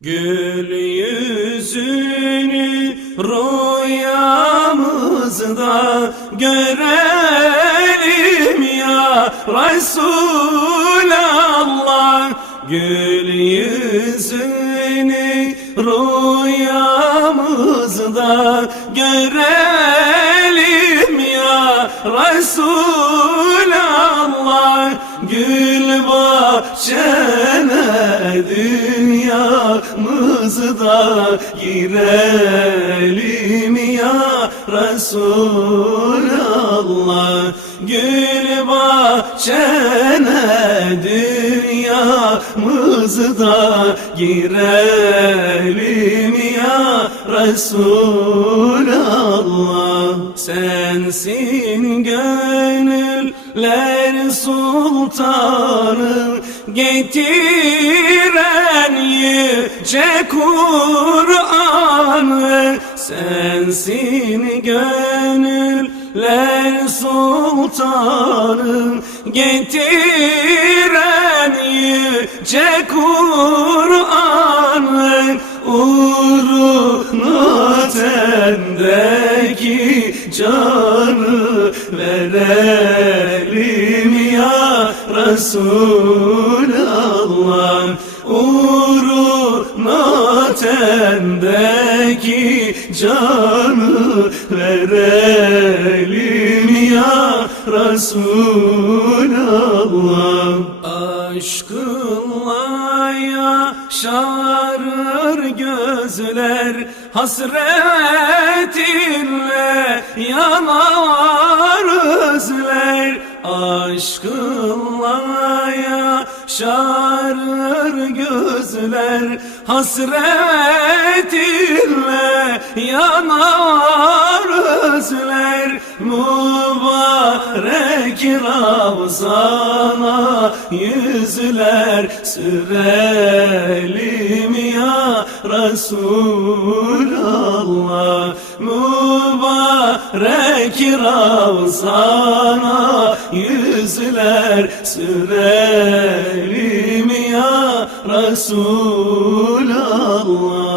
Gül yüzünü rüyamızda görelim ya Resulallah. Gül yüzünü rüyamızda görelim ya Resulallah. Gül bahçene dünyamızda girelim ya Resulallah. Gül bahçene dünyamızda girelim ya Resulallah. Sensin gönüller sultanı, getiren yüce Kur'an'ı. Sensin gönüller sultanı, getiren yüce Kur'an'ı. Uğruna tendeki canı verelim ya Resulallah. Uğruna tendeki canı verelim ya Resulallah. Aşkınla yaşarır gözler, hasretinle yanar özler. Aşkınla yaşarır gözler, hasretinle yanar özler. Mübarek Ravzana yüzler sürelim ya Resulallah. Mübarek Ravzana yüzler sürelim ya Resulallah.